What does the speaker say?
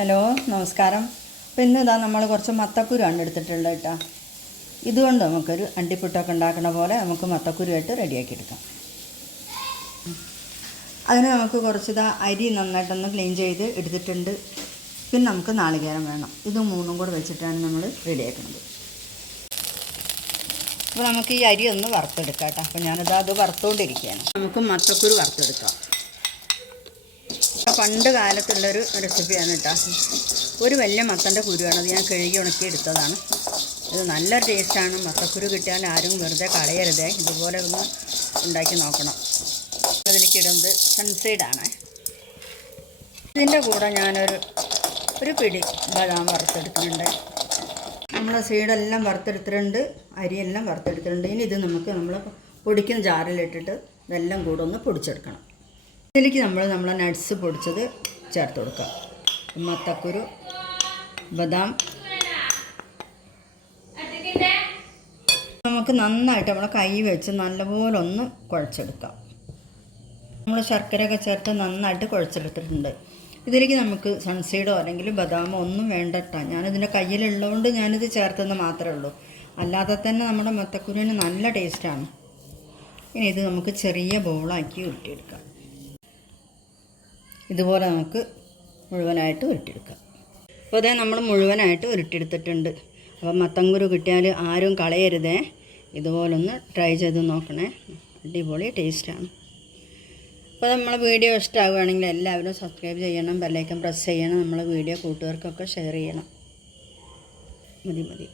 Hello നമസ്കാരം. അപ്പോൾ ഇന്ന് ഇതാ നമ്മൾ കുറച്ച് മത്തക്കുരുവാണ് എടുത്തിട്ടുള്ളത് കേട്ടോ. ഇതുകൊണ്ട് നമുക്കൊരു അണ്ടിപ്പുട്ടൊക്കെ ഉണ്ടാക്കുന്ന പോലെ നമുക്ക് മത്തക്കുരുവായിട്ട് റെഡിയാക്കി എടുക്കാം അതിന് നമുക്ക് കുറച്ച് ഇതാ അരി നന്നായിട്ടൊന്ന് ക്ലീൻ ചെയ്ത് എടുത്തിട്ടുണ്ട്. പിന്നെ നമുക്ക് നാളികേരം വേണം. ഇത് മൂന്നും കൂടെ വെച്ചിട്ടാണ് നമ്മൾ റെഡിയാക്കുന്നത് അപ്പോൾ നമുക്ക് ഈ അരി ഒന്ന് വറുത്തെടുക്കാം കേട്ടോ. അപ്പോൾ ഞാനിതാ അത് വറുത്തുകൊണ്ടിരിക്കുകയാണ് നമുക്ക് മത്തക്കുരു വറുത്തെടുക്കാം. പണ്ട് കാലത്തുള്ളൊരു റെസിപ്പിയാണ് കേട്ടോ ഒരു വലിയ മത്തന്റെ കുരുവാണ്. അത് ഞാൻ കഴുകി ഉണക്കി എടുത്തതാണ് ഇത് നല്ലൊരു ടേസ്റ്റാണ് മത്തക്കുരു കിട്ടിയാൽ ആരും വെറുതെ കളയരുതേ. ഇതുപോലെ ഒന്ന് ഉണ്ടാക്കി നോക്കണം. അതിലേക്ക് ഇടുന്നത് സൺസൈഡാണ് ഇതിന്റെ കൂടെ ഞാനൊരു ഒരു പിടി ബദാം വറുത്തെടുക്കുന്നുണ്ട് നമ്മൾ സീഡെല്ലാം വറുത്തെടുത്തിട്ടുണ്ട്. അരിയെല്ലാം വറുത്തെടുത്തിട്ടുണ്ട്. ഇനി ഇത് നമുക്ക് നമ്മൾ പൊടിക്കുന്ന ജാറിലിട്ടിട്ട് ഇതെല്ലാം കൂടെ ഒന്ന് പൊടിച്ചെടുക്കണം. ഇതിലേക്ക് നമ്മൾ നമ്മളെ നട്ട്സ് പൊടിച്ചത് ചേർത്ത് കൊടുക്കുക. മത്തക്കുരു ബദാം. നമുക്ക് നന്നായിട്ട് നമ്മളെ കൈ വെച്ച് നല്ലപോലെ ഒന്ന് കുഴച്ചെടുക്കാം. നമ്മൾ ശർക്കരയൊക്കെ ചേർത്ത് നന്നായിട്ട് കുഴച്ചെടുത്തിട്ടുണ്ട്. ഇതിലേക്ക് നമുക്ക് സൺസൈഡോ അല്ലെങ്കിൽ ബദാമോ ഒന്നും വേണ്ട കേട്ടോ ഞാനിതിന്റെ കയ്യിലുള്ളതുകൊണ്ട് ഞാനിത് ചേർത്തെന്ന് മാത്രമേ ഉള്ളൂ. അല്ലാതെ തന്നെ നമ്മുടെ മത്തക്കുരുവിന് നല്ല ടേസ്റ്റാണ് ഇനി ഇത് നമുക്ക് ചെറിയ ബോളാക്കി ഉരുട്ടിയെടുക്കാം. ഇതുപോലെ നമുക്ക് മുഴുവനായിട്ട് ഉരുട്ടിയെടുക്കാം. അപ്പോൾ അതേ നമ്മൾ മുഴുവനായിട്ട് ഉരുട്ടിയെടുത്തിട്ടുണ്ട്. അപ്പോൾ മത്തങ്കുരു കിട്ടിയാൽ ആരും കളയരുതേ. ഇതുപോലൊന്ന് ട്രൈ ചെയ്ത് നോക്കണേ. അടിപൊളി ടേസ്റ്റാണ്. അപ്പോൾ നമ്മളെ വീഡിയോ ഇഷ്ടമാവുകയാണെങ്കിൽ എല്ലാവരും സബ്സ്ക്രൈബ് ചെയ്യണം ബെല്ലൈക്കൻ പ്രസ് ചെയ്യണം നമ്മളെ വീഡിയോ കൂട്ടുകാർക്കൊക്കെ ഷെയർ ചെയ്യണം. മതി മതി.